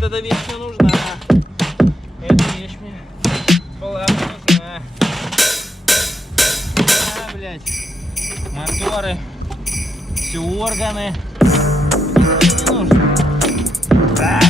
Вот эта вещь мне нужна. Эта вещь мне была нужна. А, блядь. Моторы. Все органы. Ничего не нужно. Да.